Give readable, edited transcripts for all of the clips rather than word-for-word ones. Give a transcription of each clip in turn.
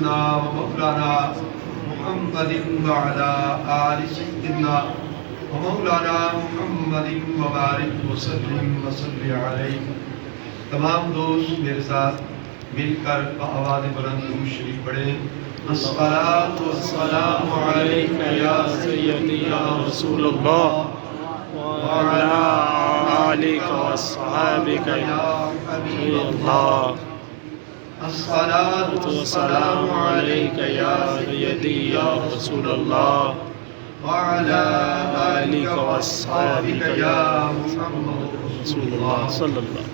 سيدنا ومولانا محمد وعلى آل سيدنا ومولانا محمد وبارك وسلم وصل علیہ. تمام دوست میرے ساتھ مل کر آواز بلند درود شریف پڑھیں. الصلاۃ والسلام علیک یا سیدی یا رسول اللہ وعلى آلك وأصحابك یا حبیب اللہ. الله. الصلاۃ والسلام علیک یا سيدي يا رسول الله وعلى آلك آلك وأصحابك وأصحابك يا يا محمد رسول رسول اللہ. الله صلى الله.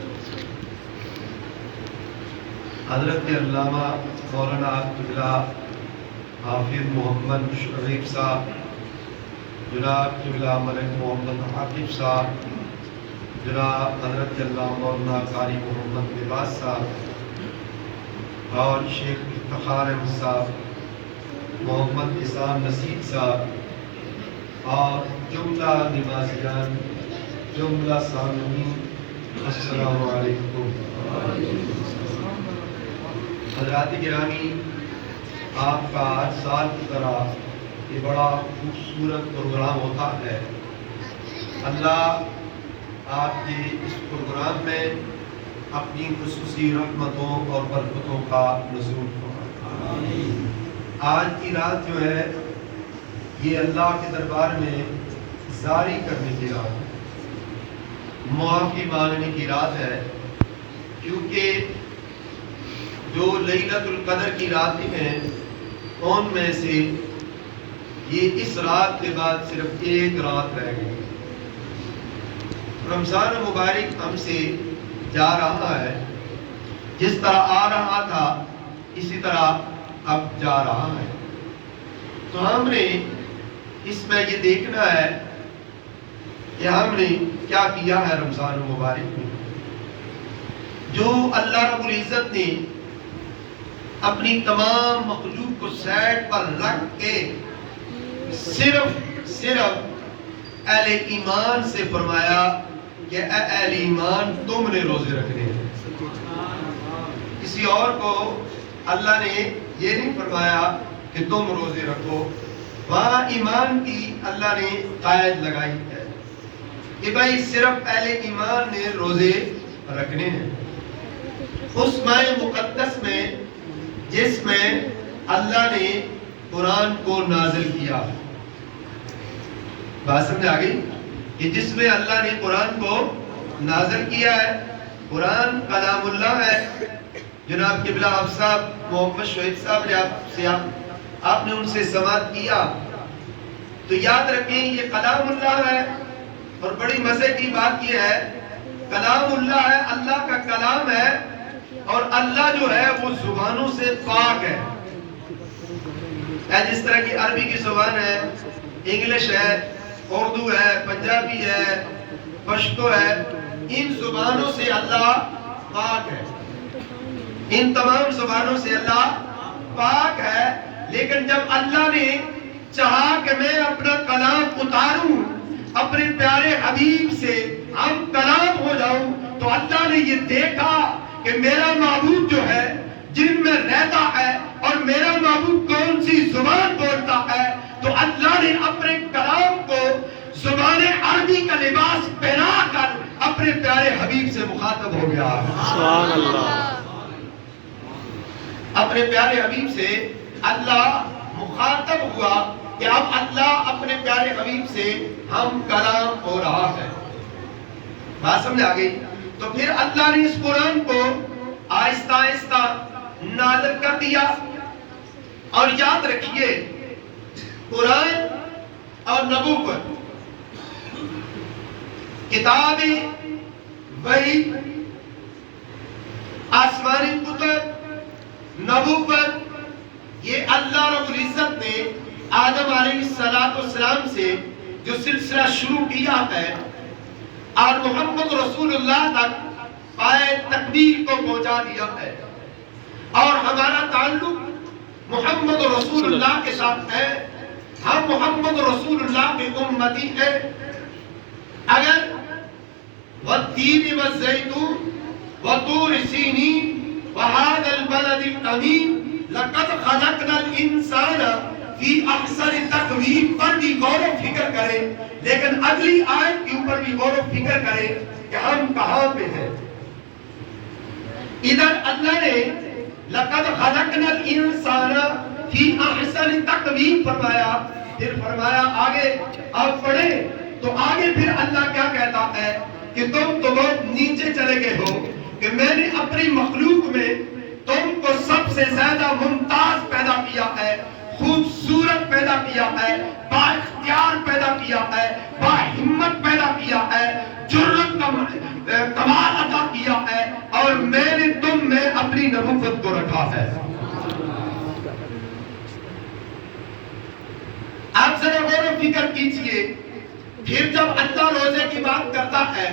حضرت علامہ مولانا قبلہ حافظ محمد شریف صاحب، جناب قبلہ ملک محمد حافظ صاحب، جناب حضرت علامہ مولانا قاری محمد لباس صاحب اور شیخ افتخار احمد صاحب، محمد احسان نصیر صاحب اور جملہ نمازیان، جملہ سامعین، السلام علیکم. حضرات گرامی، آپ کا ہر سال کی طرح یہ بڑا خوبصورت پروگرام ہوتا ہے. اللہ آپ کے اس پروگرام میں اپنی خصوصی رحمتوں اور برکتوں کا نزول فرمائے. آج کی رات جو ہے یہ اللہ کے دربار میں زاری کرنے کی رات ہے، معافی مانگنے کی رات ہے، کیونکہ جو لیلۃ القدر کی راتیں ہیں ان میں سے یہ اس رات کے بعد صرف ایک رات رہ گئی. رمضان مبارک ہم سے جا رہا ہے، جس طرح آ رہا تھا اسی طرح اب جا رہا ہے. تو ہم نے اس میں یہ دیکھنا ہے کہ ہم نے کیا کیا ہے رمضان مبارک میں. جو اللہ رب العزت نے اپنی تمام مخلوق کو سیٹ پر رکھ کے صرف اہل ایمان سے فرمایا کہ اے اہل ایمان تم نے روزے رکھنے ہیں. کسی اور کو اللہ نے یہ نہیں فرمایا کہ تم روزے رکھو. وہاں ایمان کی اللہ نے قائد لگائی ہے کہ بھائی صرف اہل ایمان نے روزے رکھنے ہیں. اس ماہ مقدس میں جس میں اللہ نے قرآن کو نازل کیا، بات سمجھ آ گئی کہ جس میں اللہ نے قرآن کو نازل کیا ہے. قرآن کلام اللہ ہے. جناب قبلہ حافظ صاحب محمد شعیب صاحب نے آپ نے ان سے سماعت کیا تو یاد رکھیں یہ کلام اللہ ہے. اور بڑی مزے کی بات یہ ہے، کلام اللہ ہے، اللہ کا کلام ہے، اور اللہ جو ہے وہ زبانوں سے پاک ہے. جس طرح کی عربی کی زبان ہے، انگلش ہے، اردو ہے، پنجابی ہے، پشتو ہے، ان زبانوں سے اللہ پاک ہے. ان تمام زبانوں سے اللہ پاک ہے. لیکن جب اللہ نے چاہا کہ میں اپنا کلام اتاروں، اپنے پیارے حبیب سے ہم کلام ہو جاؤں، تو اللہ نے یہ دیکھا کہ میرا معبود جو ہے جن میں رہتا ہے اور میرا معبود کون سی زبان بولتا ہے، تو اللہ نے اپنے کلام کو زبان عربی کا لباس پہنا کر اپنے پیارے حبیب سے مخاطب ہو گیا. سبحان اللہ. اپنے پیارے حبیب سے اللہ مخاطب ہوا کہ اب اللہ اپنے پیارے حبیب سے ہم کلام ہو رہا ہے. بات سمجھ آ گئی. تو پھر اللہ نے اس قرآن کو آہستہ آہستہ نازل کر دیا. اور یاد رکھیے قرآن اور نبوت، کتاب وحی، آسمانی کتب، نبوت، یہ اللہ رب العزت نے آدم علیہ السلام سے جو سلسلہ شروع کیا ہے اور محمد رسول اللہ تک پائے تکمیل کو پہنچا دیا ہے. اور ہمارا تعلق محمد رسول اللہ کے ساتھ ہے. ہم محمد رسول اللہ کی امتی ہیں. اگر والتین والزیتون وطور سینین وهذا البلد الامین لقد خلقنا فی احسن تقویم پر بھی غور و فکر کریں، لیکن اگلی آیت کے اوپر بھی غور و فکر کریں کہ ہم کہاں پہ ہیں۔ ادھر اللہ نے لقد خلقنا الانسان فی احسن تقویم فرمایا، پھر فرمایا آگے آپ پڑھیں تو آگے پھر اللہ کیا کہتا ہے کہ تم تو بہت نیچے چلے گئے ہو، کہ میں نے اپنی مخلوق میں تم کو سب سے زیادہ ممتاز پیدا کیا ہے، خوبصورت پیدا کیا ہے، با اختیار پیدا کیا ہے، با ہمت پیدا کیا ہے، جرأت کا کمال عطا کیا ہے، اور میں نے تم میں اپنی نبوت کو رکھا ہے۔ آپ ذرا غور و فکر کیجئے، پھر جب اللہ روزے کی بات کرتا ہے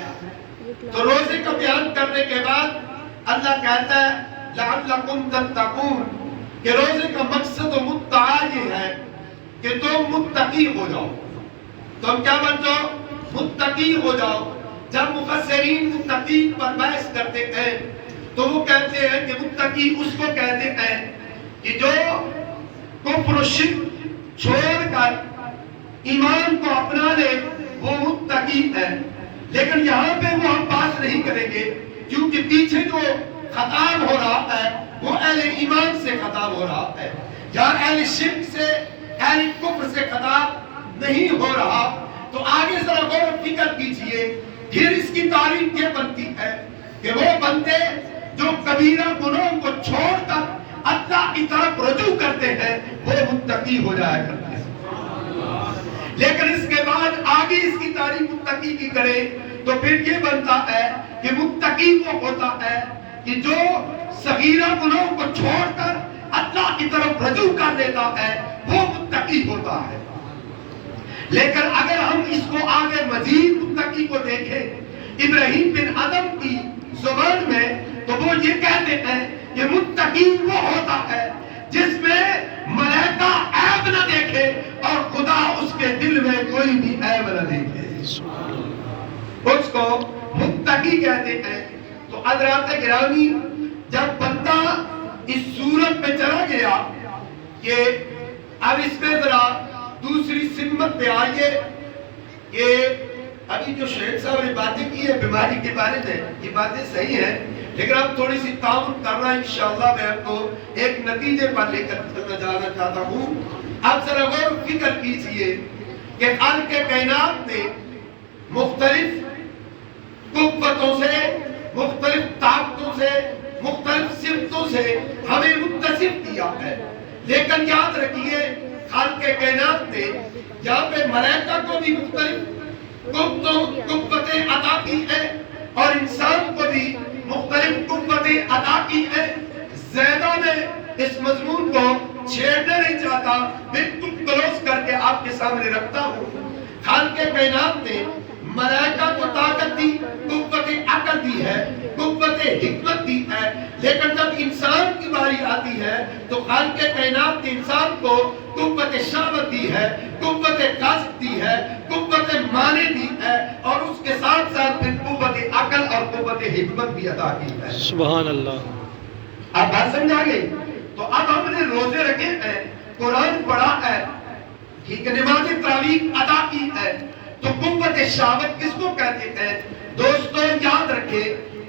تو روزے کا بیان کرنے کے بعد اللہ کہتا ہے لعلکم تتقون، کہ روزے کا مقصد و مدعا یہ ہے کہ تم متقی ہو جاؤ، تم کیا بن جاؤ؟ متقی ہو جاؤ۔ جب مفسرین متقی پر بحث کرتے ہیں تو وہ کہتے ہیں کہ متقی اس کو کہتے ہیں کہ جو کفر و شرک چھوڑ کر ایمان کو اپنا لے، وہ متقی ہے۔ لیکن یہاں پہ وہ ہم بات نہیں کریں گے، کیونکہ پیچھے جو خطاب ہو رہا ہے وہ اہل ایمان سے خطاب ہو رہا ہے، یا اہل شرک سے، اہل کفر سے خطاب نہیں ہو رہا۔ تو آگے ذرا غور و فکر کیجئے، پھر اس کی تعریف یہ بنتی ہے کہ وہ بندے جو کبیرہ گناہوں کو چھوڑ کر اللہ کی طرف رجوع کرتے ہیں وہ متقی ہو جایا کرتے ہیں۔ لیکن اس کے بعد آگے اس کی تعریف متقی کی کرے تو پھر یہ بنتا ہے کہ متقی وہ ہوتا ہے کہ جو صغیرہ گناہوں کو چھوڑ کر اللہ کی طرف رجوع کر لیتا ہے وہ متقی ہوتا ہے۔ لیکن اگر ہم اس کو آگے مزید متقی کو دیکھیں ابراہیم بن ادم کی زبان میں تو وہ یہ کہتے ہیں کہ متقی وہ ہوتا ہے جس میں ملائکہ عیب نہ دیکھے اور خدا اس کے دل میں کوئی بھی عیب نہ دیکھے، اس کو متقی کہتے ہیں۔ تو حضرات گرامی، جب بندہ اس صورت میں چلا گیا کہ اب اس میں ذرا دوسری سمت پہ آئیے کہ ابھی جو شیخ صاحب نے باتیں کی ہے بیماری کے بارے میں، یہ باتیں صحیح ہیں، لیکن اب تھوڑی سی تعاون کرنا انشاءاللہ میں آپ کو ایک نتیجے پر لے کر چلنا جانا چاہتا ہوں۔ آپ ذرا غور و فکر کیجئے کہ خالق کائنات نے مختلف قوتوں سے، مختلف طاقتوں سے، مختلف صفتوں سے ہمیں متصف کیا ہے، لیکن یاد رکھیے خالق کائنات نے یہاں پہ ملائکہ کو بھی مختلف قوتیں عطا کی ہے اور انسان کو بھی مختلف قوتیں عطا کی ہے۔ زیادہ میں اس مضمون کو چھیڑنا نہیں چاہتا، بالکل کلوز کر کے آپ کے سامنے رکھتا ہوں۔ خالق کائنات نے ملائکہ کو طاقت دی، قوت عقل دی ہے، قوت حکمت دی ہے، لیکن جب انسان کی باری آتی ہے تو خالق کائنات نے انسان کو قوت شہوت دی ہے، قوت قصد دی ہے، قوت معنی دی ہے، اور اس کے ساتھ ساتھ پھر قوت عقل اور قوت حکمت بھی عطا کی ہے۔ سبحان اللہ۔ آپ بات سمجھا گئی؟ تو اب ہم نے روزے رکھے ہیں، قرآن پڑھا ہے، ٹھیک ہے، نماز تراویح ادا کی ہے، تو قوت شہوت کس کو کہتے ہیں؟ دوستو یاد رکھے،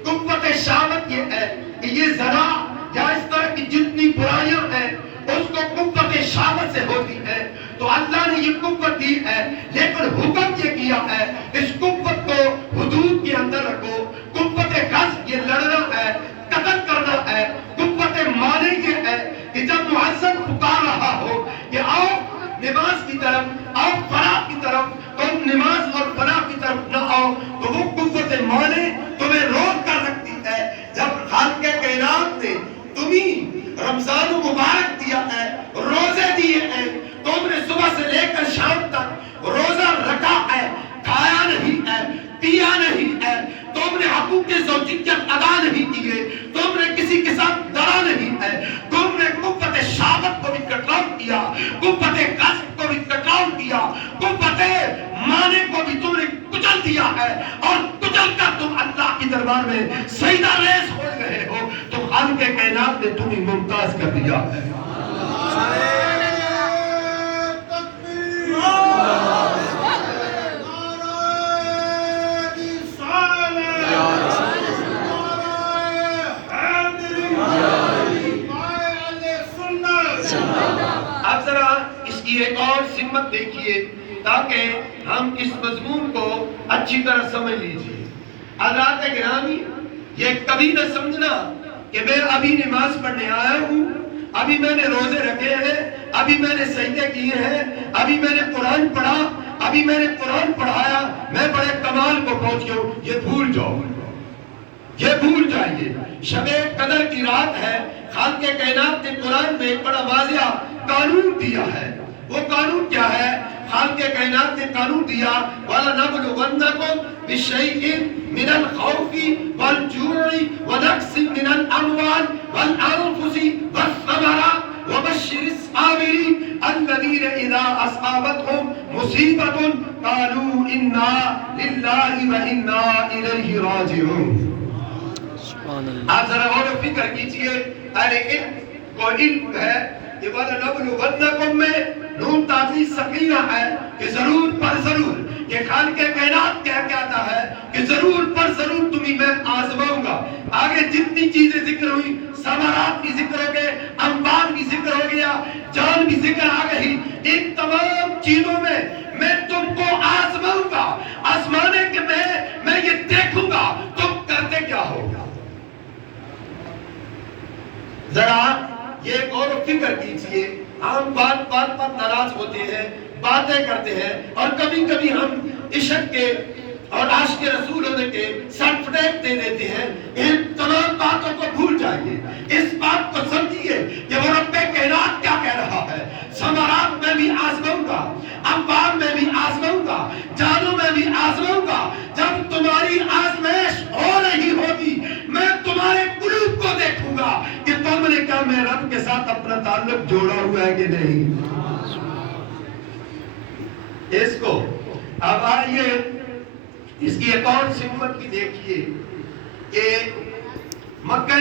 قوت شہوت یہ ہے کہ یہ زنا یا اس طرح کی جتنی برائیاں ہیں اس کو قوت شہوت سے ہوتی ہے، تو اللہ نے یہ قوت دی ہے، لیکن حکم یہ کیا ہے اس قوت کو حدود کے اندر رکھو۔ قوت غضب یہ لڑنا ہے، قتل کرنا ہے۔ قوت معنی یہ ہے کہ جب مؤذن پکار رہا ہو کہ آؤ نماز کی طرف، آؤ فلاح کی طرف، تم نماز اور فلاح کی طرف نہ آؤ، تو وہ قوت معنی تمہیں روک کر رکھتی ہے۔ جب خالق کائنات نے تمہیں رمضان مبارک دیا ہے، روزے دیے ہیں، تم نے صبح سے لے کر شام تک روزہ رکھا ہے، کھایا نہیں ہے، پیا نہیں ہے، تم نے حقوق زوجیت ادا نہیں کیے، تم نے کسی کے ساتھ ڈرا نہیں ہے، تم نے قوت شہوت کو بھی کنٹرول کیا، قوت قصد کو بھی کنٹرول کیا، قوت معنی کو بھی تم نے کچل دیا ہے، اور کچل کر تم اللہ کی دربار میں سجدہ ریز ہو گئے ہو، تو خالق کائنات نے تمہیں ممتاز کر دیا ہے۔ اب ذرا اس کی ایک اور سمت دیکھیے تاکہ ہم اس مضمون کو اچھی طرح سمجھ لیجیے. حضرات گرامی، یہ کبھی نہ سمجھنا کہ میں ابھی نماز پڑھنے آیا ہوں، ابھی میں نے روزے رکھے ہیں، ابھی میں نے سجدے کیے ہیں، ابھی میں نے قرآن پڑھا، ابھی میں نے قرآن پڑھایا، میں بڑے کمال کو پہنچ گیا ہوں. یہ بھول جاؤ، یہ بھول جائیے. شب قدر کی رات ہے. خالق کائنات نے قرآن میں ایک بڑا واضح قانون دیا ہے. وہ قانون کیا ہے؟ خالق کائنات نے قانون دیا وَلَنَبْلُوَنَّكُمْ بِشَيْءٍ مِنَ الْخَوْفِ وَالْجُوعِ وَنَقْصٍ مِنَ الْأَمْوَالِ وَالْأَنفُسِ وَالثَّمَرَاتِ وَبَشِّرِ الصَّابِرِينَ الَّذِينَ إِذَا أَصَابَتْهُمْ مُصِيبَةٌ قَالُوا إِنَّا لِلَّهِ وَإِنَّا إِلَيْهِ رَاجِعُونَ. آپ ذرا غور و فکر کیجئے. اہل علم کو علم ہے کہ وَلَنَبْلُوَنَّكُمْ میں نون تاکید ثقیلہ ہے کہ ضرور پر ضرور. یہ خالق کائنات کہہ کے آتا ہے کہ ضرور پر ضرور تمہیں میں آزماؤں گا. آگے جتنی چیزیں ذکر ہوئی، ثمرات بھی ذکر ہو گئے، انبار بھی ذکر ہو گیا، جان بھی ذکر آ گئی. ان تمام چیزوں میں تم کو آزماؤں گا. آزمانے کے میں یہ دیکھوں گا تم کرتے کیا ہوگا. ذرا یہ غور و فکر کیجئے. ہم بات پر ناراض ہوتے ہیں، باتیں کرتے ہیں، اور کبھی کبھی ہم عشق کے اور عاشق رسول ہونے کے سرٹیفکیٹ دے دیتے ہیں. ان تمام باتوں کو بھول جائیے. اس بات کو سمجھیے کہ وہ رب کائنات کیا کہہ رہا ہے. ثمرات میں بھی آزماؤں گا، انبار میں بھی آزماؤں گا، جانوں میں بھی آزماؤں گا. جب تمہاری آزمائش ہو رہی ہوگی میں تمہارے قلوب کو دیکھوں گا کہ تم نے کیا میں رب کے ساتھ اپنا تعلق جوڑا ہوا ہے کہ نہیں. اس کو اب آئیے اس کی ایک اور صفت بھی دیکھیے کہ مکہ